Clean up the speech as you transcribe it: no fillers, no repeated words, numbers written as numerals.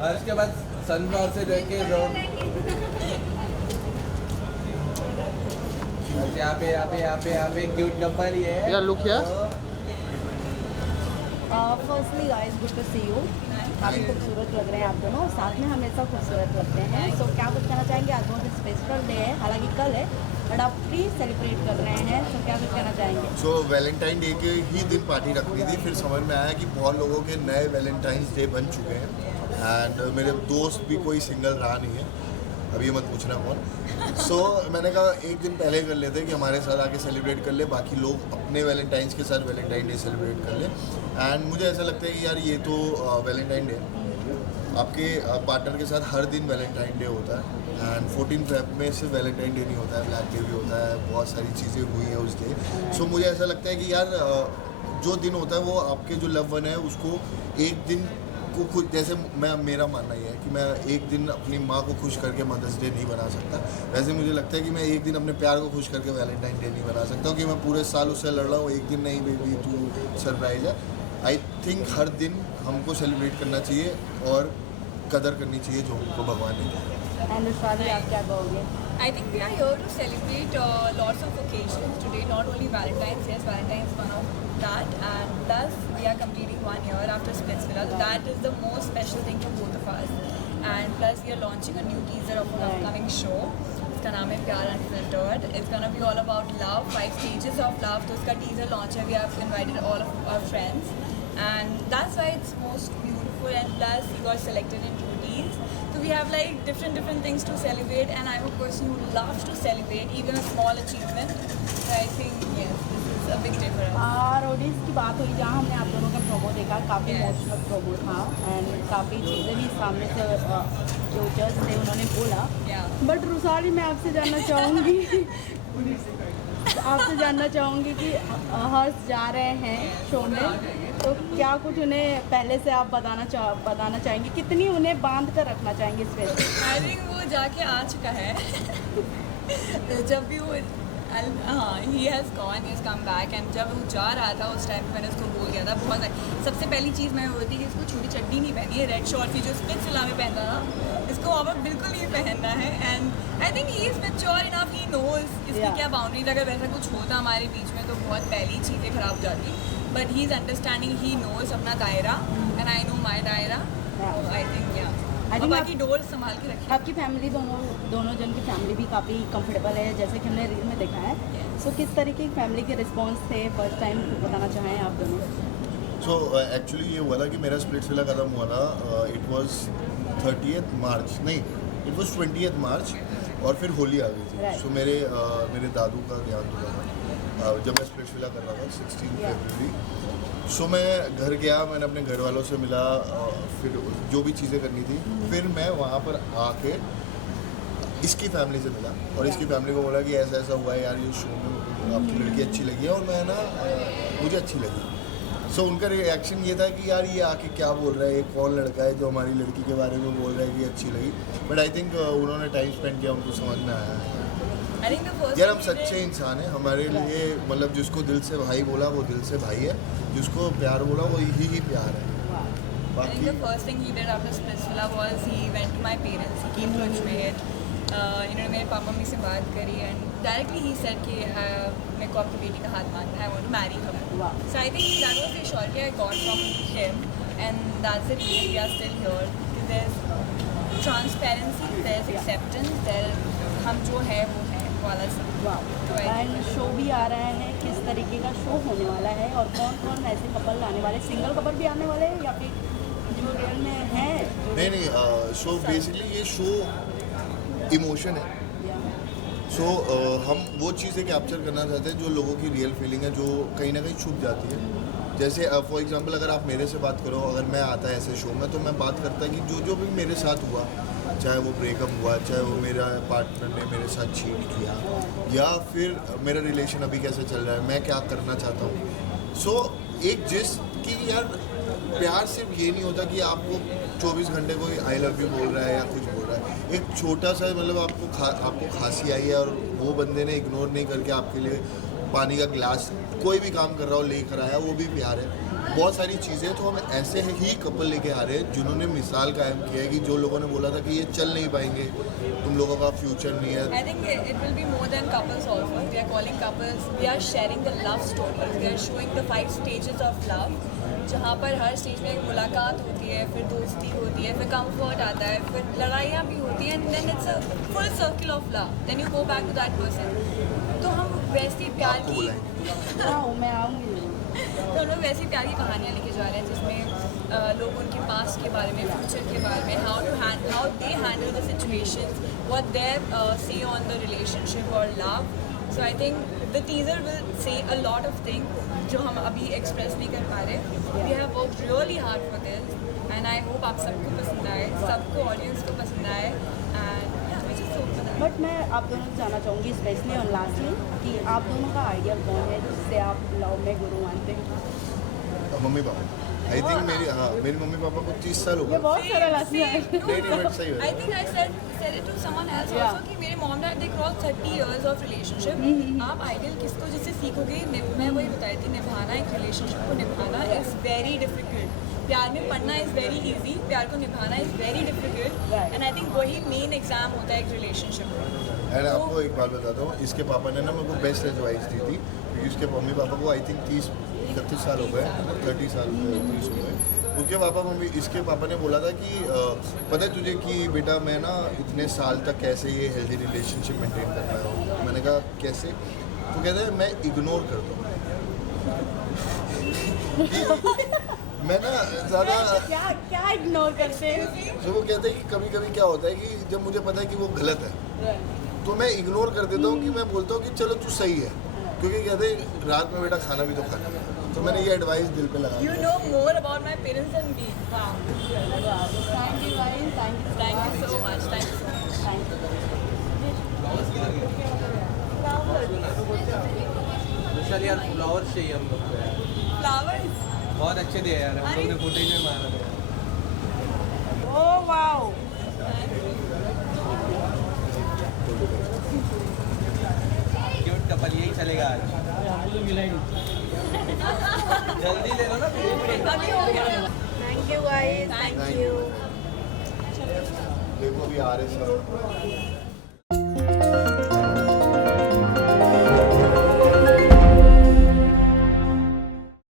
और उसके बाद सनफ्लावर से लेके रोड यहाँ पे क्यूट कपल ही है Yeah, look here. Firstly guys good to see you. काफ़ी खूबसूरत लग रहे हैं आप दोनों, साथ में हमेशा खूबसूरत लगते हैं। सो क्या कुछ कहना चाहेंगे? आज बहुत स्पेशल डे है, हालांकि कल है बट आप प्री सेलिब्रेट कर रहे हैं, तो क्या कुछ कहना चाहेंगे? सो वैलेंटाइन डे के ही दिन पार्टी रखनी थी, फिर समझ में आया कि बहुत लोगों के नए वैलेंटाइंस डे बन चुके हैं एंड मेरे दोस्त भी कोई सिंगल रहा नहीं है, अभी मत पूछना कौन। सो मैंने कहा एक दिन पहले कर लेते कि हमारे साथ आके सेलिब्रेट कर ले, बाकी लोग अपने वैलेंटाइंस के साथ वैलेंटाइन डे सेलिब्रेट कर ले। एंड मुझे ऐसा लगता है कि यार ये तो वैलेंटाइन डे आपके पार्टनर के साथ हर दिन वैलेंटाइन डे होता है एंड 14 फेब में सिर्फ वैलेंटाइन डे नहीं होता है, ब्लैक डे भी होता है, बहुत सारी चीज़ें हुई हैं उस डे। सो मुझे ऐसा लगता है कि यार जो दिन होता है वो आपके जो लव वन है उसको एक दिन को खुद, जैसे मेरा मानना ये है कि मैं एक दिन अपनी माँ को खुश करके मदर्स डे नहीं बना सकता, वैसे मुझे लगता है कि मैं एक दिन अपने प्यार को खुश करके वैलेंटाइन डे नहीं बना सकता कि मैं पूरे साल उससे लड़ रहा हूँ, एक दिन नहीं बेबी तू सरप्राइज है। आई थिंक हर दिन हमको सेलिब्रेट करना चाहिए और कदर करनी चाहिए जो हमको भगवान ने दिया। एंड शादी आप क्या कहोगे? I think we are here to celebrate lots of occasions today, not only Valentine's. Yes, Valentine's is one of that, and plus we are completing 1 year after Splitsvilla. So that is the most special thing for both of us. And plus we are launching a new teaser of an upcoming show. इसका नाम है प्यार unfiltered. It's gonna be all about love, 5 stages of love. तो उसका teaser launch है. We have invited all of our friends, and that's why it's most beautiful. And plus we got selected in 2 teams. So we have like different things to celebrate, and I'm a person who loves to celebrate even a small achievement. So I think yes, this is a big day for us. Roadies की बात हुई जहाँ हमने आप दोनों का promo देखा, काफ़ी Yes. इमोशनल प्रोमो था एंड काफ़ी चीज़ें भी सामने से जो जज थे उन्होंने बोला। Yeah. बट रुसाली मैं आपसे जानना चाहूँगी कि हर्ष जा रहे हैं शो में, तो क्या कुछ उन्हें पहले से आप बताना चाहेंगे, कितनी उन्हें बांध कर रखना चाहेंगे इस पे? I think वो जाके आ चुका है. जब भी वो हाँ he has gone, he has come back, and जब वो जा रहा था उस टाइम मैंने उसको बोल दिया था बहुत। सबसे पहली चीज़ मैं वो थी कि इसको छोटी चड्डी नहीं पहनी है, रेड शॉर्ट की जो स्प्लिट्सविला में पहनता था, इसको अब बिल्कुल नहीं पहनना है। And I think he is mature enough, he knows इसकी Yeah. क्या बाउंड्रीज, अगर वैसा कुछ होता हमारे बीच में तो बहुत पहली चीज़ें ख़राब हो जाती, but he is understanding, he knows अपना दायरा एंड आई नो माई दायरा। आई थिंक I think बाकी डोर संभाल के रखिए। आपकी फैमिली दोनों जन की फैमिली भी काफ़ी कंफर्टेबल है, जैसे कि हमने रील में देखा है। सो किस तरीके की फैमिली के रिस्पॉन्स थे फर्स्ट टाइम बताना चाहें आप दोनों? सो एक्चुअली ये हुआ था कि मेरा स्प्लिट्सविला खत्म हुआ था, इट वाज 30th मार्च, नहीं इट वाज 20th मार्च, और फिर होली आ गई थी। Right. सो मेरे दादू का देहांत हुआ था जब मैं स्प्लिट्सविला कर रहा था 16 फरवरी। सो मैं घर गया, मैंने अपने घर वालों से मिला, फिर जो भी चीज़ें करनी थी, फिर मैं वहाँ पर आके इसकी फैमिली से मिला और इसकी फैमिली को बोला कि ऐसा ऐसा हुआ है यार, ये शो में आपकी लड़की अच्छी लगी है, और मैं ना मुझे अच्छी लगी। सो उनका रिएक्शन ये था कि यार ये आके क्या बोल रहा है, ये कौन लड़का है जो हमारी लड़की के बारे में बोल रहा है कि अच्छी लगी। बट आई थिंक उन्होंने टाइम स्पेंड किया, उनको समझ में आया है यार हम सच्चे इंसान हैं, हमारे लिए मतलब जिसको दिल से भाई बोला वो दिल से भाई है, जिसको प्यार बोला वो ही प्यार है। I think the first thing he did after Splitsvilla was he went to my parents, he came to Ajmer, इन्होंने मेरे पापा मम्मी से बात करी एंड डायरेक्टली ही सेड कि मेरे को आपकी बेटी का हाथ मांगना है, I want to marry her. So I think that was the surety I got from him, and that's the reason we are still here, because there is transparency, there is acceptance, there हम जो है वो है वाला सब। And show भी आ रहा है, किस तरीके का शो होने वाला है और कौन कौन ऐसे कपल आने वाले, सिंगल कपल भी आने वाले हैं या फिर जो रियल में है? नहीं शो बेसिकली ये शो इमोशन है। सो हम वो चीज़ें कैप्चर करना चाहते हैं जो लोगों की रियल फीलिंग है, जो कहीं ना कहीं छुप जाती है। जैसे फॉर एग्जांपल अगर आप मेरे से बात करो, अगर मैं आता है ऐसे शो में तो मैं बात करता कि जो भी मेरे साथ हुआ, चाहे वो ब्रेकअप हुआ, चाहे वो मेरा पार्टनर ने मेरे साथ चीट किया, या फिर मेरा रिलेशन अभी कैसे चल रहा है, मैं क्या करना चाहता हूँ। सो एक जिस कि यार प्यार सिर्फ ये नहीं होता कि आपको 24 घंटे कोई आई लव यू बोल रहा है या कुछ बोल रहा है। एक छोटा सा मतलब आपको खांसी आई है और वो बंदे ने इग्नोर नहीं करके आपके लिए पानी का गिलास कोई भी काम कर रहा हो लेकर आया, वो भी प्यार है। बहुत सारी चीज़ें तो हम ऐसे ही कपल लेके आ रहे हैं जिन्होंने मिसाल कायम किया है कि जो लोगों ने बोला था कि ये चल नहीं पाएंगे, तुम लोगों का फ्यूचर नहीं है। I think it will be more than couples also. We are calling couples. We are sharing the love stories. We are showing the 5 stages of love. जहाँ पर हर स्टेज में एक मुलाकात होती है, फिर दोस्ती होती है, फिर कंफर्ट आता है, फिर लड़ाइयाँ भी होती हैं, and then it's a full circle of love. Then you go back to that person. तो हम वैसी प्यार आपको की बुलाएंगे। हाँ मैं आऊँगी। तो हम लोग वैसी प्यार की कहानियाँ लेके जा रहे हैं जिसमें लोग उनके पास्ट के बारे में, फ्यूचर के बारे में, how they handle the situations, what their say on the relationship or love. So I think the teaser will say a lot of things जो हम अभी एक्सप्रेस नहीं कर पा रहे. We have worked really hard for this and I hope आप सबको पसंद आए, सबको ऑडियंस को पसंद आए and yeah, we just hope for that. But मैं आप दोनों से जानना चाहूँगी स्पेशली और लास्टली कि आप दोनों का आइडिया कौन है जिससे आप लव में गुरु मानते हैं? मम्मी पापा, आई थिंक मेरी मम्मी पापा को 30 साल हो ये गए। बहुत सरल हंसी है। नहीं बट सही I है। think I said it to someone else Yeah. also कि मेरे mom dad they crossed 30 years of relationship. आप आइडियल किसको जिससे सीखोगे, मैं वही बताई थी, निभाना एक रिलेशनशिप को निभाना इज वेरी डिफिकल्ट. प्यार में पढ़ना इज़ वेरी इजी, प्यार को निभाना is very difficult Right. And I think वही मेन एग्जाम होता है एक रिलेशनशिप में. एंड आपको एक बात बताता हूँ, इसके पापा ने ना मेरे को बेस्ट एडवाइस दी थी क्योंकि उसके मम्मी पापा को आई थिंक 30-31 साल हो गए, 30 साल 30 हो गए। उसके इसके पापा ने बोला था कि पता है तुझे कि बेटा मैं ना इतने साल तक कैसे ये हेल्दी रिलेशनशिप मेंटेन कर पाया हूँ। मैंने कहा कैसे? तो कहते हैं मैं इग्नोर करता हूँ। मैं ना ज़्यादा क्या इग्नोर करते हैं? जो वो कहते हैं कि कभी कभी क्या होता है कि जब मुझे पता है कि वो गलत है तो मैं इग्नोर कर देता हूँ कि मैं बोलता हूँ कि चलो तू सही है, क्योंकि कहते हैं रात में बेटा खाना भी तो खाना है। तो मैंने ये एडवाइस दिल पे लगा You know more about my parents than me. Wow. Thank you guys, Thank you so much. Thank you so much. थैंक यू। विशाल यार फ्लावर्स चाहिए हम लोग को यार, Flowers. बहुत अच्छे दिए यार, हम लोग ने फुटेज में मारा था। ओह वाओ, क्यूट कपल यही चलेगा आज। जल्दी ले लो ना फिर। अभी हो गया. Thank you guys, Thank thank you. देखो अभी आ रहे सब।